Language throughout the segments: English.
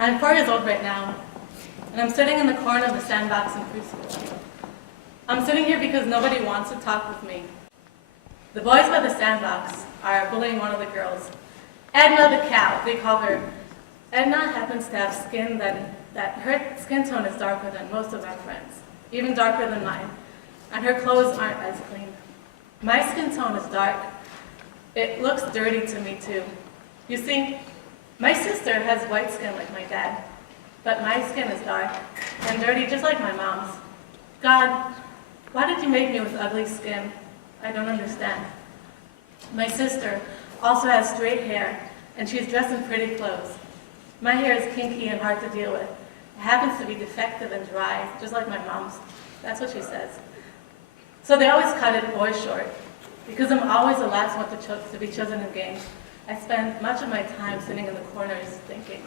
I'm 4 years old right now, and I'm sitting in the corner of the sandbox in preschool. I'm sitting here because nobody wants to talk with me. The boys by the sandbox are bullying one of the girls. Edna the cow, they call her. Edna happens to have skin that her skin tone is darker than most of our friends, even darker than mine, and her clothes aren't as clean. My skin tone is dark. It looks dirty to me too. You see, my sister has white skin like my dad, but my skin is dark and dirty just like my mom's. God, why did you make me with ugly skin? I don't understand. My sister also has straight hair, and she's dressed in pretty clothes. My hair is kinky and hard to deal with. It happens to be defective and dry, just like my mom's. That's what she says. So they always cut it boy short. Because I'm always the last one to be chosen in games, I spend much of my time sitting in the corners thinking.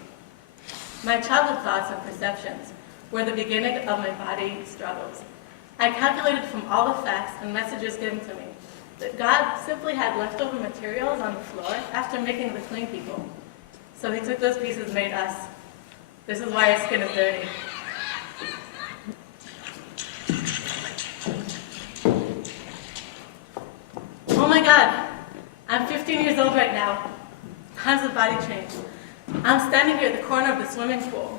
My childhood thoughts and perceptions were the beginning of my body struggles. I calculated from all the facts and messages given to me that God simply had leftover materials on the floor after making the clean people. So he took those pieces and made us. This is why our skin is dirty. Oh my God, I'm 15 years old right now. Times of body change. I'm standing here at the corner of the swimming pool.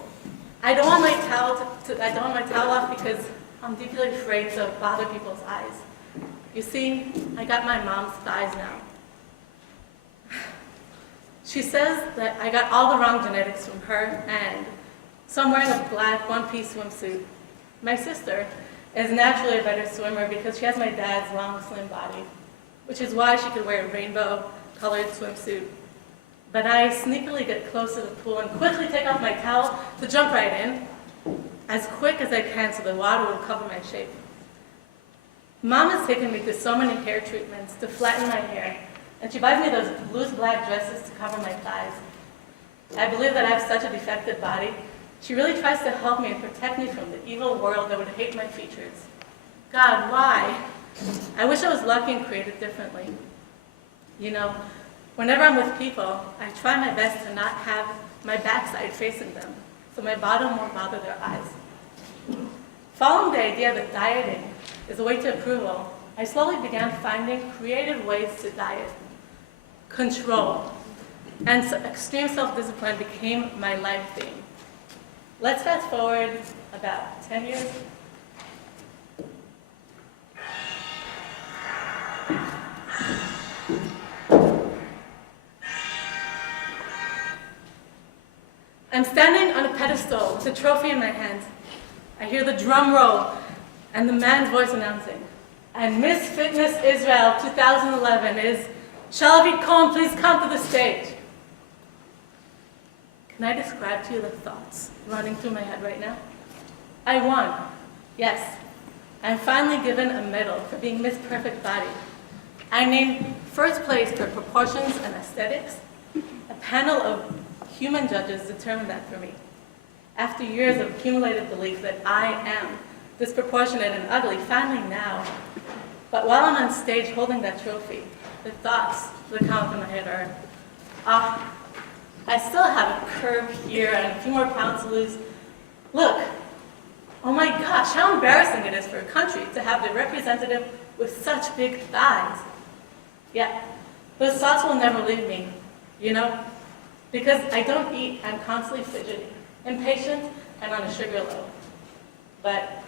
I don't want my towel off because I'm deeply afraid to bother people's eyes. You see, I got my mom's thighs now. She says that I got all the wrong genetics from her, and so I'm wearing a black one-piece swimsuit. My sister is naturally a better swimmer because she has my dad's long, slim body, which is why she could wear a rainbow-colored swimsuit. But I sneakily get close to the pool and quickly take off my towel to jump right in, as quick as I can so the water will cover my shape. Mom has taken me through so many hair treatments to flatten my hair, and she buys me those loose black dresses to cover my thighs. I believe that I have such a defective body. She really tries to help me and protect me from the evil world that would hate my features. God, why? I wish I was lucky and created differently. You know, whenever I'm with people, I try my best to not have my backside facing them, so my bottom won't bother their eyes. Following the idea that dieting is a way to approval, I slowly began finding creative ways to diet. Control and extreme self-discipline became my life theme. Let's fast forward about 10 years. I'm standing on a pedestal with a trophy in my hand. I hear the drum roll and the man's voice announcing, and Miss Fitness Israel 2011 is Shalhavit Cohen, please come to the stage. Can I describe to you the thoughts running through my head right now? I won. Yes, I'm finally given a medal for being Miss Perfect Body. I named first place for proportions and aesthetics. A panel of human judges determined that for me. After years of accumulated belief that I am disproportionate and ugly, finally now. But while I'm on stage holding that trophy, the thoughts that come up in my head are, I still have a curve here and a few more pounds to lose. Look, oh my gosh, how embarrassing it is for a country to have the representative with such big thighs. Yeah, those thoughts will never leave me, you know? Because I don't eat, I'm constantly fidgety, impatient, and on a sugar low. But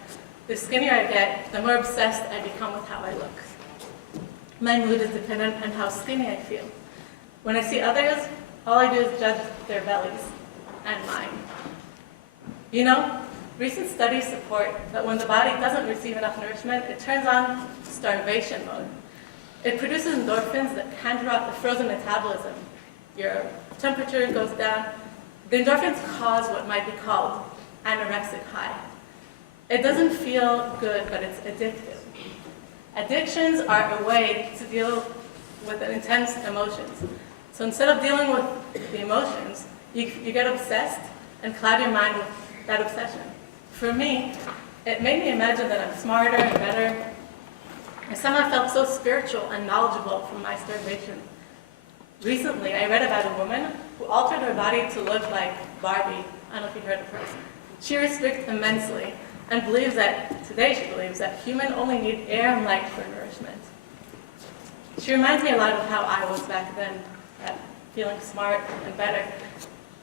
the skinnier I get, the more obsessed I become with how I look. My mood is dependent on how skinny I feel. When I see others, all I do is judge their bellies and mine. You know, recent studies support that when the body doesn't receive enough nourishment, it turns on starvation mode. It produces endorphins that can drop the frozen metabolism. Your temperature goes down. The endorphins cause what might be called anorexic high. It doesn't feel good, but it's addictive. Addictions are a way to deal with intense emotions. So instead of dealing with the emotions, you get obsessed and cloud your mind with that obsession. For me, it made me imagine that I'm smarter and better. I somehow felt so spiritual and knowledgeable from my starvation. Recently, I read about a woman who altered her body to look like Barbie. I don't know if you heard of her. She restricts immensely and today she believes that humans only need air and light for nourishment. She reminds me a lot of how I was back then, feeling smart and better.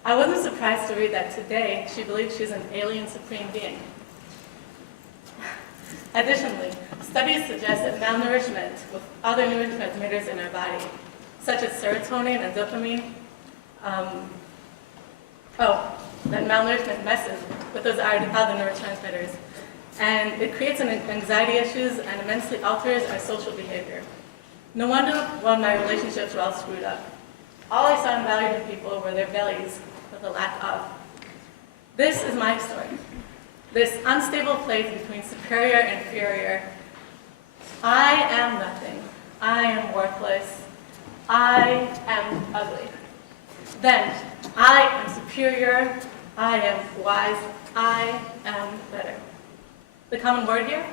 I wasn't surprised to read that today she believes she's an alien supreme being. Additionally, studies suggest that malnourishment with other neurotransmitters in our body, such as serotonin and dopamine, that malnourishment messes with those other neurotransmitters. And it creates anxiety issues and immensely alters our social behavior. No wonder when my relationships were all screwed up. All I saw in valued in people were their bellies with a lack of. This is my story. This unstable place between superior and inferior. I am nothing. I am worthless. I am ugly. Then, I am superior. I am wise. I am better. The common word here?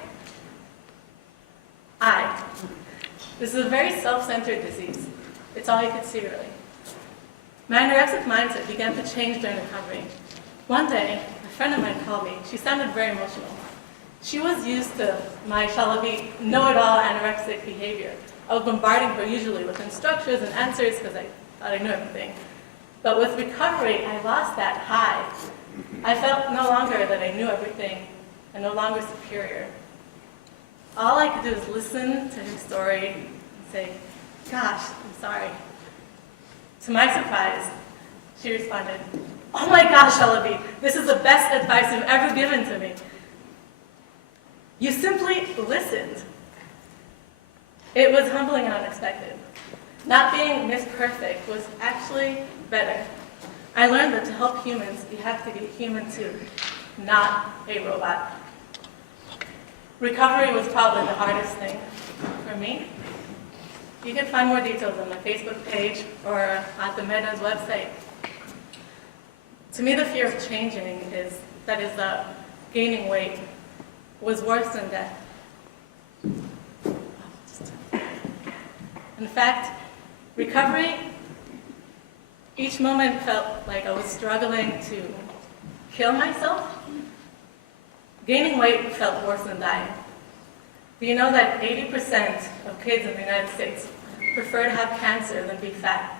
I. This is a very self-centered disease. It's all you could see, really. My anorexic mindset began to change during recovery. One day, a friend of mine called me. She sounded very emotional. She was used to my Shalhavit know-it-all anorexic behavior. I was bombarding her usually with instructions and answers because I thought I knew everything. But with recovery, I lost that high. I felt no longer that I knew everything and no longer superior. All I could do is listen to her story and say, "Gosh, I'm sorry." To my surprise, she responded, "Oh my gosh, Shalhavit, this is the best advice you've ever given to me. You simply listened." It was humbling and unexpected. Not being Miss Perfect was actually better. I learned that to help humans, you have to be human too, not a robot. Recovery was probably the hardest thing for me. You can find more details on my Facebook page or at the Meda's website. To me, the fear of changing gaining weight, was worse than death. In fact, recovery, each moment felt like I was struggling to kill myself. Gaining weight felt worse than dying. Do you know that 80% of kids in the United States prefer to have cancer than be fat?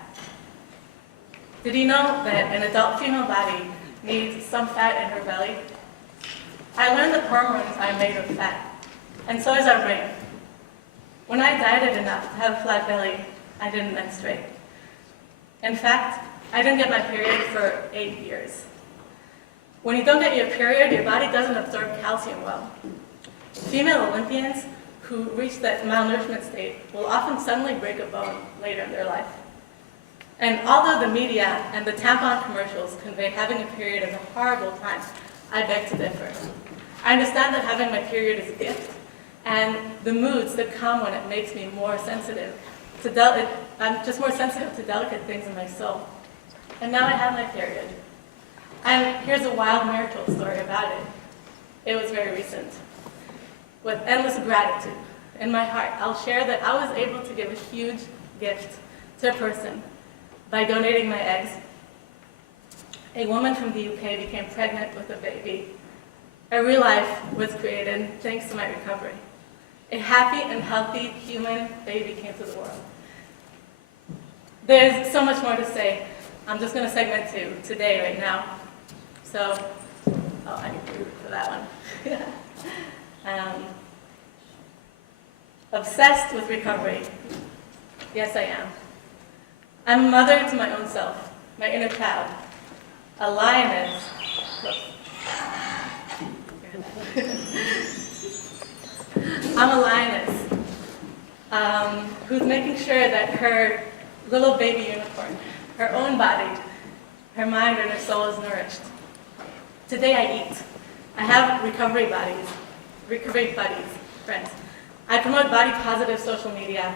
Did you know that an adult female body needs some fat in her belly? I learned that hormones are made of fat, and so is our brain. When I dieted enough to have a flat belly, I didn't menstruate. In fact, I didn't get my period for 8 years. When you don't get your period, your body doesn't absorb calcium well. Female Olympians who reach that malnourishment state will often suddenly break a bone later in their life. And although the media and the tampon commercials convey having a period as a horrible time, I beg to differ. I understand that having my period is a gift, and the moods that come when it makes me more sensitive I'm just more sensitive to delicate things in my soul. And now I have my period. And here's a wild miracle story about it. It was very recent. With endless gratitude in my heart, I'll share that I was able to give a huge gift to a person by donating my eggs. A woman from the UK became pregnant with a baby. A real life was created thanks to my recovery. A happy and healthy human baby came to the world. There's so much more to say. I'm just going to segment to today right now. So, I need to for that one. Obsessed with recovery. Yes, I am. I'm a mother to my own self, my inner child, a lioness. I'm a lioness who's making sure that her little baby unicorn, her own body, her mind, and her soul is nourished. Today I eat. I have recovery buddies, friends. I promote body-positive social media.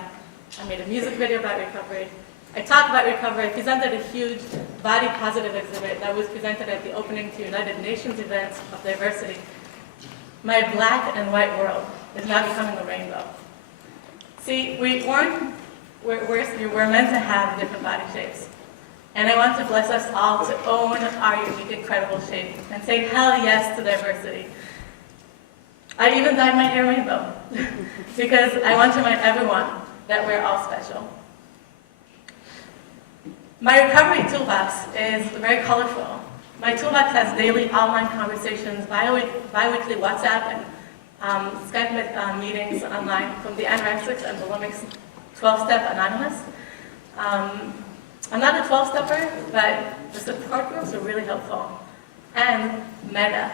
I made a music video about recovery. I talk about recovery. I presented a huge body-positive exhibit that was presented at the opening to United Nations events of diversity. My black and white world is now becoming a rainbow. See, we weren't we're meant to have different body shapes. And I want to bless us all to own our unique, incredible shape and say hell yes to diversity. I even dyed my hair rainbow because I want to remind everyone that we're all special. My recovery toolbox is very colorful. My toolbox has daily online conversations, bi-weekly WhatsApp, and Skype meetings online from the anorexics and bulimics 12-step anonymous. I'm not a 12-stepper, but the support groups are really helpful. And Meta.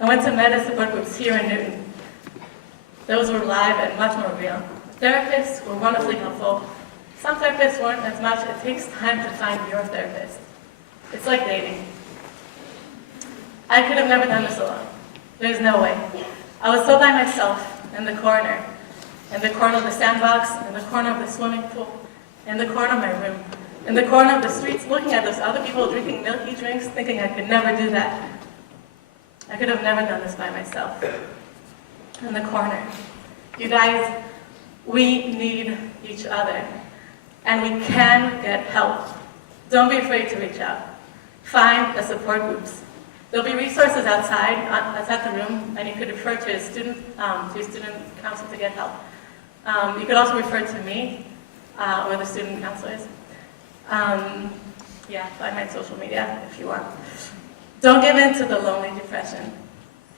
I went to Meta support groups here in Newton. Those were live and much more real. Therapists were wonderfully helpful. Some therapists weren't as much. It takes time to find your therapist. It's like dating. I could have never done this alone. There's no way. I was so by myself in the corner of the sandbox, in the corner of the swimming pool, in the corner of my room, in the corner of the streets, looking at those other people drinking milky drinks, thinking I could never do that. I could have never done this by myself. In the corner. You guys, we need each other. And we can get help. Don't be afraid to reach out. Find the support groups. There'll be resources outside the room, and you could refer to a student council to get help. You could also refer to me or the student counselors. Find my social media if you want. Don't give in to the lonely depression.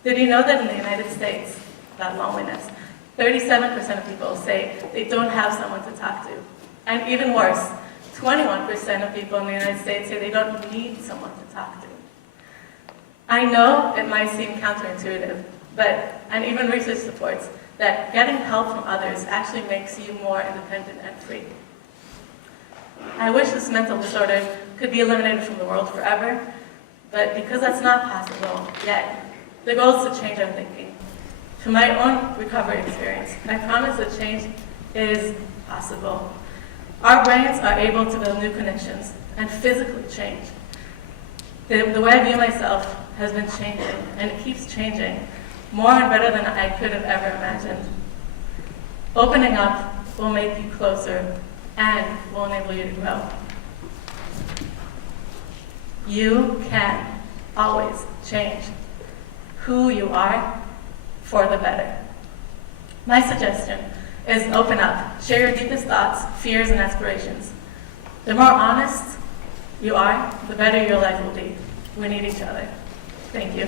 Did you know that in the United States, about loneliness, 37% of people say they don't have someone to talk to. And even worse, 21% of people in the United States say they don't need someone to talk to. I know it might seem counterintuitive, and even research supports that getting help from others actually makes you more independent and free. I wish this mental disorder could be eliminated from the world forever, but because that's not possible yet, the goal is to change our thinking. From my own recovery experience, I promise that change is possible. Our brains are able to build new connections and physically change. The way I view myself has been changing, and it keeps changing, more and better than I could have ever imagined. Opening up will make you closer and will enable you to grow. You can always change who you are for the better. My suggestion is open up, share your deepest thoughts, fears, and aspirations. The more honest you are, the better your life will be. We need each other. Thank you.